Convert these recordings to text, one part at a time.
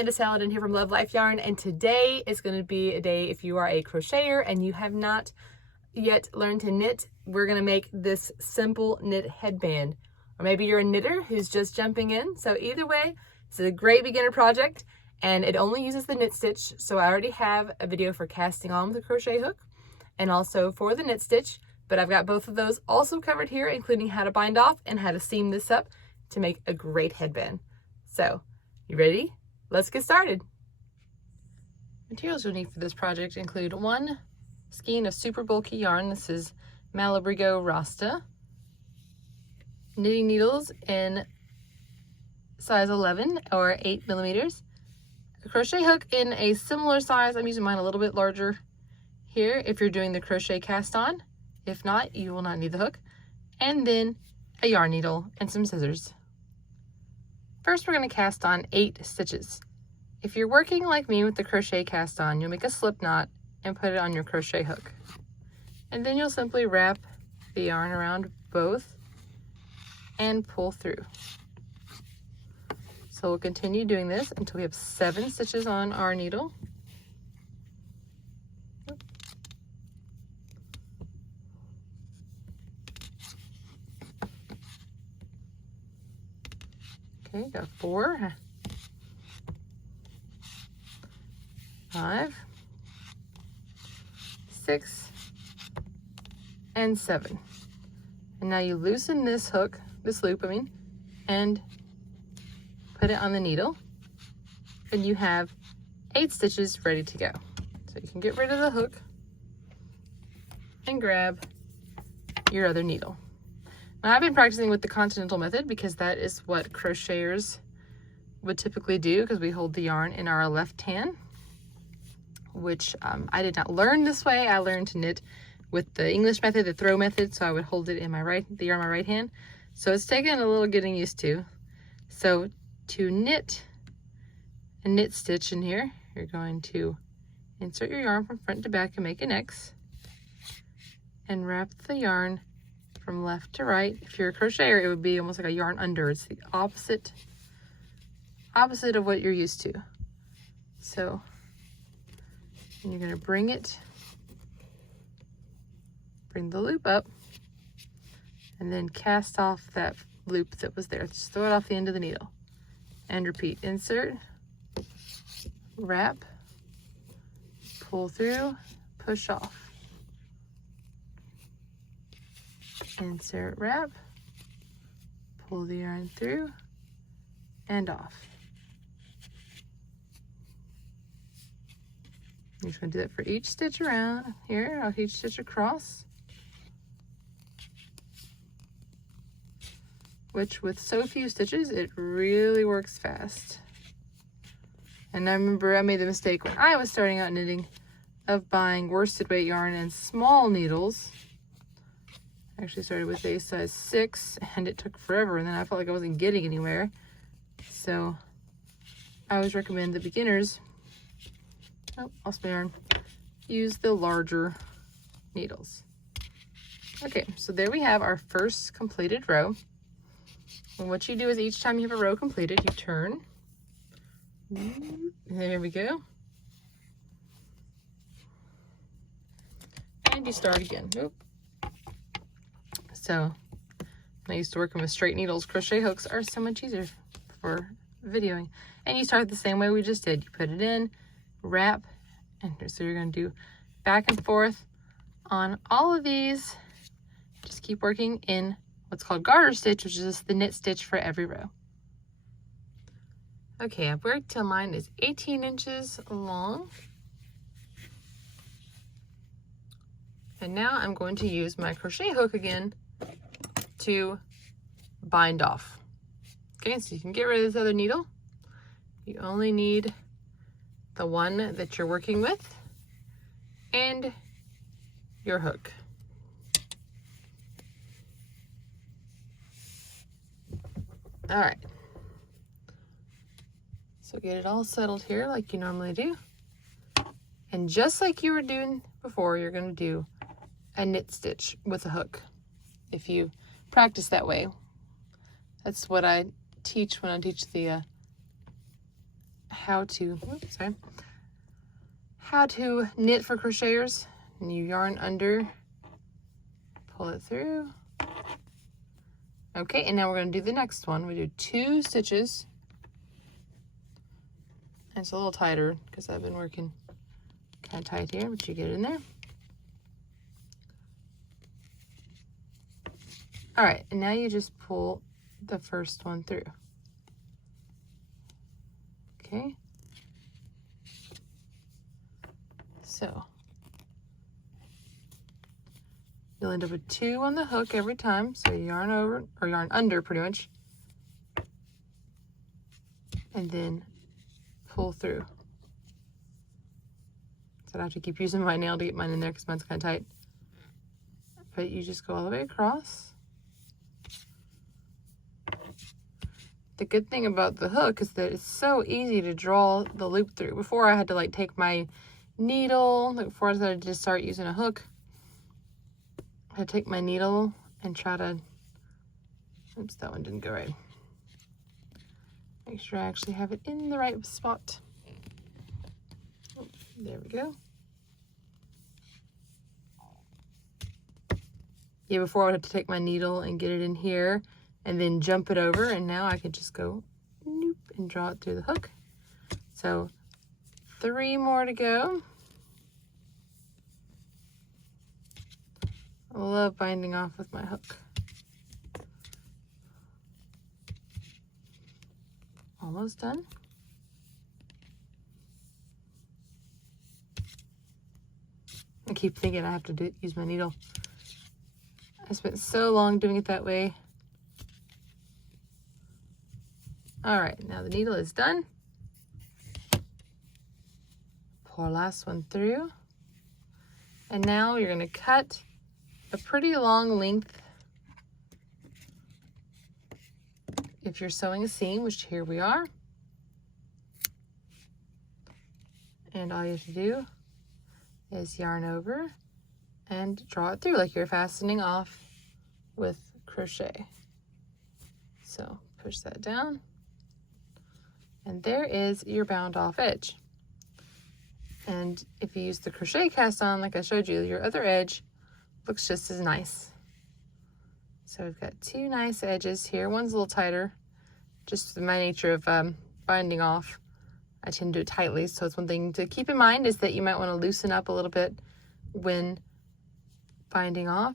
Amanda Salad in here from Love Life Yarn, and today is going to be a day if you are a crocheter and you have not yet learned to knit. We're going to make this simple knit headband, or maybe you're a knitter who's just jumping in. So either way, this is a great beginner project and it only uses the knit stitch. So I already have a video for casting on with a crochet hook and also for the knit stitch, but I've got both of those also covered here, including how to bind off and how to seam this up to make a great headband. So you ready? Let's get started. Materials you'll need for this project include 1 skein of super bulky yarn. This is Malabrigo Rasta. Knitting needles in size 11 or 8 millimeters. A crochet hook in a similar size. I'm using mine a little bit larger here if you're doing the crochet cast on. If not, you will not need the hook. And then a yarn needle and some scissors. First, we're going to cast on 8 stitches. If you're working like me with the crochet cast on, you'll make a slip knot and put it on your crochet hook. And then you'll simply wrap the yarn around both and pull through. So we'll continue doing this until we have 7 stitches on our needle. Okay, got 4, 5, 6, and 7. And now you loosen this hook, this loop, and put it on the needle. And you have 8 stitches ready to go. So you can get rid of the hook and grab your other needle. Now, I've been practicing with the continental method because that is what crocheters would typically do, because we hold the yarn in our left hand, which I did not learn this way. I learned to knit with the English method, the throw method, so I would hold it in my the yarn in my right hand. So it's taken a little getting used to. So to knit a knit stitch in here, you're going to insert your yarn from front to back and make an X, and wrap the yarn from left to right. If you're a crocheter, it would be almost like a yarn under. It's the opposite of what you're used to. So you're going to bring the loop up, and then cast off that loop that was there. Just throw it off the end of the needle and repeat. Insert, wrap, pull through, push off. Insert, wrap, pull the yarn through and off. You're just going to do that for each stitch around here, off each stitch across, which with so few stitches, it really works fast. And I remember I made the mistake when I was starting out knitting of buying worsted weight yarn and small needles. I actually started with a size 6 and it took forever, and then I felt like I wasn't getting anywhere. So I always recommend that beginners, lost my yarn, use the larger needles. Okay, so there we have our first completed row. And what you do is each time you have a row completed, you turn. There we go. And you start again. Oop. So I used to working with straight needles. Crochet hooks are so much easier for videoing. And you start the same way we just did. You put it in, wrap, and so you're going to do back and forth on all of these. Just keep working in what's called garter stitch, which is the knit stitch for every row. Okay, I've worked till mine is 18 inches long. And now I'm going to use my crochet hook again to bind off. Okay, so you can get rid of this other needle. You only need the one that you're working with and your hook. All right. So get it all settled here like you normally do. And just like you were doing before, you're going to do a knit stitch with a hook. If you practice that way, that's what I teach when I teach the how to knit for crocheters. And you yarn under, pull it through. Okay, and now we're going to do the next one. We do 2 stitches. And it's a little tighter because I've been working kind of tight here, but you get it in there. All right, and now you just pull the first one through. Okay. So you'll end up with 2 on the hook every time. So you yarn over, or yarn under pretty much, and then pull through. So I have to keep using my nail to get mine in there because mine's kind of tight. But you just go all the way across. The good thing about the hook is that it's so easy to draw the loop through. Before I had to like take my needle, like before I decided to just start using a hook, I had to take my needle and try to, oops, that one didn't go right. Make sure I actually have it in the right spot. Oh, there we go. Yeah, before I would have to take my needle and get it in here and then jump it over, and now I can just go noop and draw it through the hook. So 3 more to go. I love binding off with my hook. Almost done. I keep thinking I have to use my needle. I spent so long doing it that way. All right, now the needle is done. Pull our last one through. And now you're gonna cut a pretty long length if you're sewing a seam, which here we are. And all you have to do is yarn over and draw it through like you're fastening off with crochet. So push that down. And there is your bound off edge. And if you use the crochet cast on, like I showed you, your other edge looks just as nice. So we've got 2 nice edges here. One's a little tighter, just my nature of binding off. I tend to do it tightly, so it's one thing to keep in mind is that you might want to loosen up a little bit when binding off.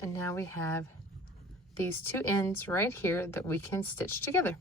And now we have these 2 ends right here that we can stitch together.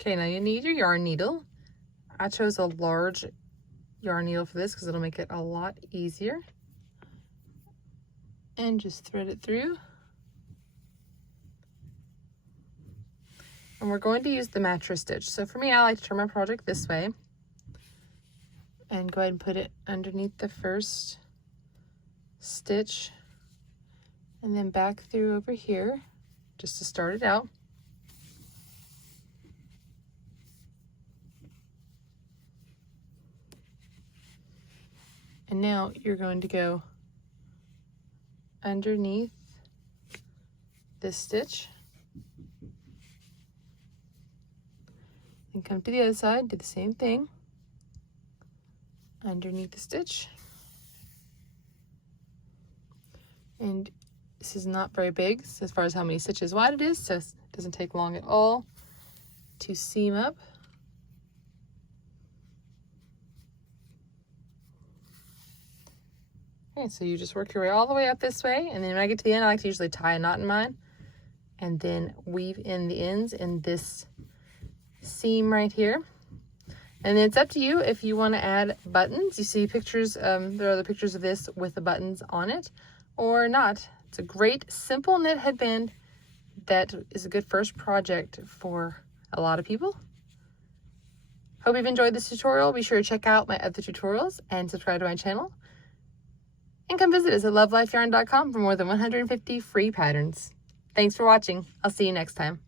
Okay, now you need your yarn needle. I chose a large yarn needle for this because it'll make it a lot easier. And just thread it through. And we're going to use the mattress stitch. So for me, I like to turn my project this way. And go ahead and put it underneath the first stitch. And then back through over here, just to start it out. And now you're going to go underneath this stitch and come to the other side, do the same thing underneath the stitch. And this is not very big as far as how many stitches wide it is, so it doesn't take long at all to seam up. Okay, so you just work your way all the way up this way, and then when I get to the end, I like to usually tie a knot in mine and then weave in the ends in this seam right here. And then it's up to you if you want to add buttons. You see pictures, there are other pictures of this with the buttons on it or not. It's a great simple knit headband that is a good first project for a lot of people. Hope you've enjoyed this tutorial. Be sure to check out my other tutorials and subscribe to my channel. And come visit us at love.life.yarn.com for more than 150 free patterns. Thanks for watching. I'll see you next time.